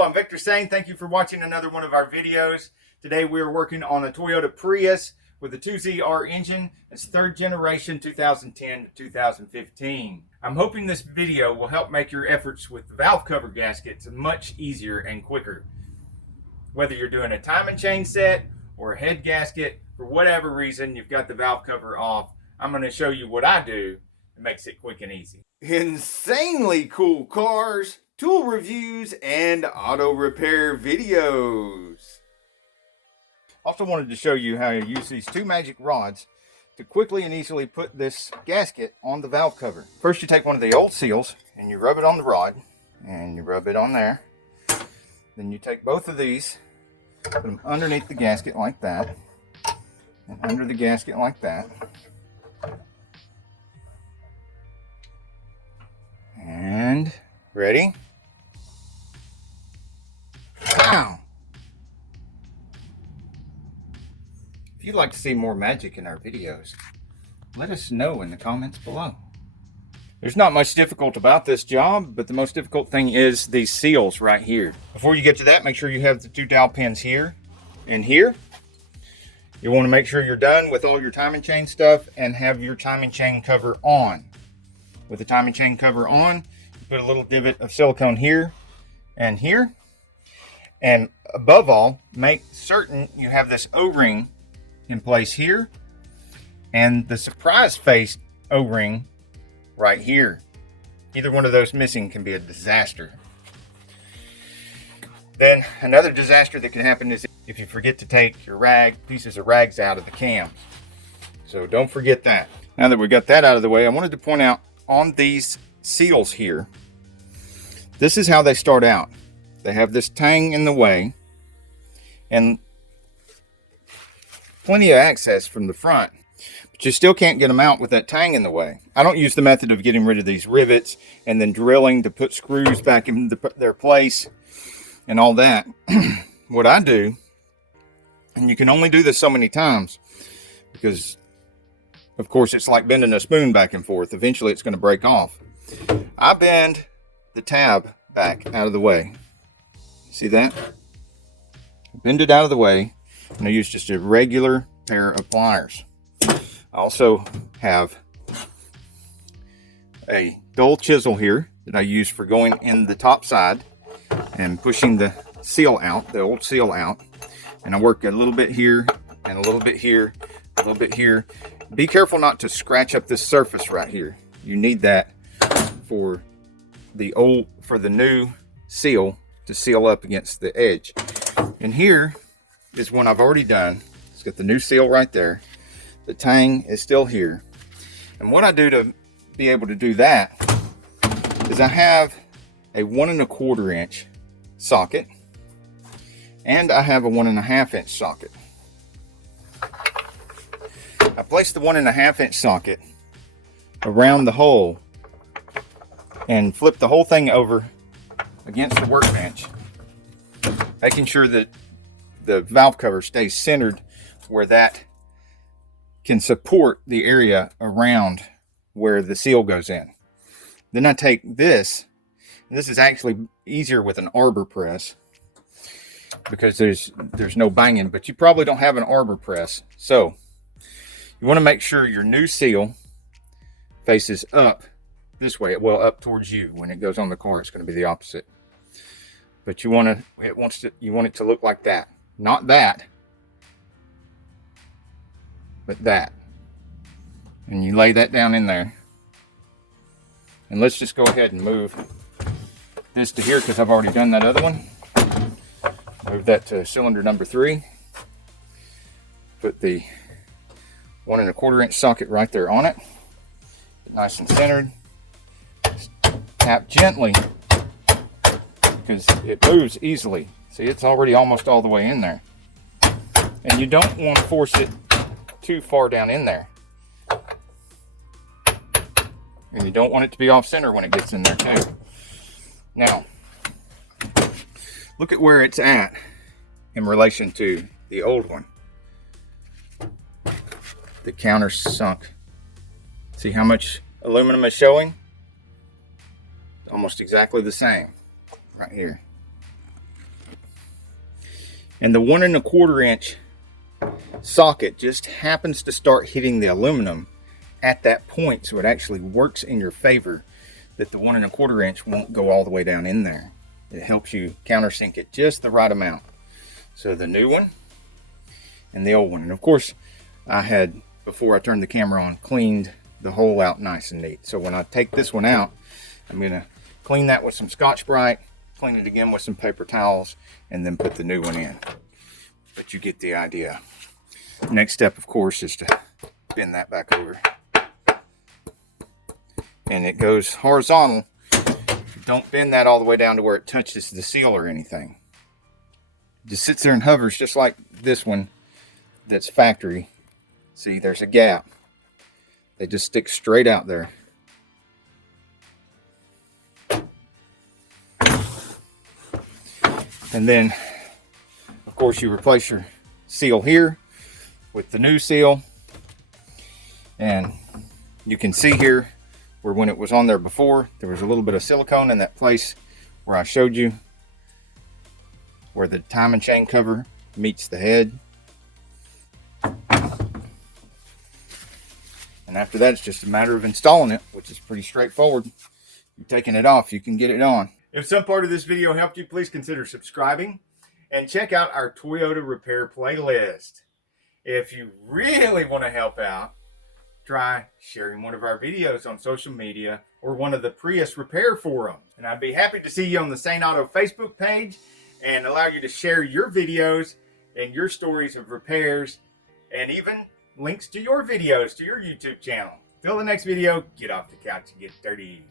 Hello, I'm Victor Sane. Thank you for watching another one of our videos. Today we are working on a Toyota Prius with a 2ZR engine. It's third generation 2010 to 2015. I'm hoping this video will help make your efforts with the valve cover gaskets much easier and quicker. Whether you're doing a time and chain set or a head gasket, for whatever reason you've got the valve cover off, I'm going to show you what I do. It makes it quick and easy. Insanely cool cars, tool reviews, and auto repair videos. Also wanted to show you how you use these two magic rods to quickly and easily put this gasket on the valve cover. First you take one of the old seals and you rub it on the rod, and you rub it on there. Then you take both of these, put them underneath the gasket like that, and under the gasket like that. And ready? Wow! If you'd like to see more magic in our videos, let us know in the comments below. There's not much difficult about this job, but the most difficult thing is these seals right here. Before you get to that, make sure you have the two dowel pins here and here. You want to make sure you're done with all your timing chain stuff and have your timing chain cover on. With the timing chain cover on, you put a little divot of silicone here and here. And above all, make certain you have this O-ring in place here and the surprise face O-ring right here. Either one of those missing can be a disaster. Then another disaster that can happen is if you forget to take your pieces of rags out of the cams. So don't forget that. Now that we got that out of the way, I wanted to point out on these seals here, this is how they start out. They have this tang in the way and plenty of access from the front, but you still can't get them out with that tang in the way. I don't use the method of getting rid of these rivets and then drilling to put screws back in their place and all that. What I do, and you can only do this so many times because of course it's like bending a spoon back and forth. Eventually it's going to break off. I bend the tab back out of the way. See that? Bend it out of the way, and I use just a regular pair of pliers. I also have a dull chisel here that I use for going in the top side and pushing the seal out, the old seal out. And I work a little bit here and a little bit here, a little bit here. Be careful not to scratch up this surface right here. You need that for the new seal to seal up against the edge. And here is one I've already done. It's got the new seal right there. The tang is still here. And what I do to be able to do that is I have a 1 1/4 inch socket and I have a 1 1/2 inch socket. I place the 1 1/2 inch socket around the hole and flip the whole thing over against the workbench, making sure that the valve cover stays centered where that can support the area around where the seal goes in. Then I take this, and this is actually easier with an arbor press because there's no banging, but you probably don't have an arbor press. So you want to make sure your new seal faces up this way. Well, up towards you. When it goes on the car, it's going to be the opposite. But you want it to look like that. Not that, but that. And you lay that down in there. And let's just go ahead and move this to here because I've already done that other one. Move that to cylinder number 3. Put the 1 1/4 inch socket right there on it. Get nice and centered. Just tap gently because it moves easily. See, it's already almost all the way in there. And you don't want to force it too far down in there. And you don't want it to be off center when it gets in there too. Now, look at where it's at in relation to the old one. The countersunk. See how much aluminum is showing? Almost exactly the same right here. And the 1 1/4 inch socket just happens to start hitting the aluminum at that point, so it actually works in your favor that the 1 1/4 inch won't go all the way down in there. It helps you countersink it just the right amount. So the new one and the old one. And of course, I had, before I turned the camera on, cleaned the hole out nice and neat. So when I take this one out, I'm going to clean that with some Scotch-Brite, clean it again with some paper towels, and then put the new one in. But you get the idea. Next step, of course, is to bend that back over. And it goes horizontal. Don't bend that all the way down to where it touches the seal or anything. It just sits there and hovers just like this one that's factory. See, there's a gap. They just stick straight out there. And then, of course, you replace your seal here with the new seal. And you can see here where when it was on there before, there was a little bit of silicone in that place where I showed you where the timing chain cover meets the head. And after that, it's just a matter of installing it, which is pretty straightforward. You're taking it off, you can get it on. If some part of this video helped you, please consider subscribing and check out our Toyota repair playlist. If you really want to help out, try sharing one of our videos on social media or one of the Prius repair forums. And I'd be happy to see you on the St. Auto Facebook page and allow you to share your videos and your stories of repairs and even links to your videos to your YouTube channel. Till the next video, get off the couch and get dirty.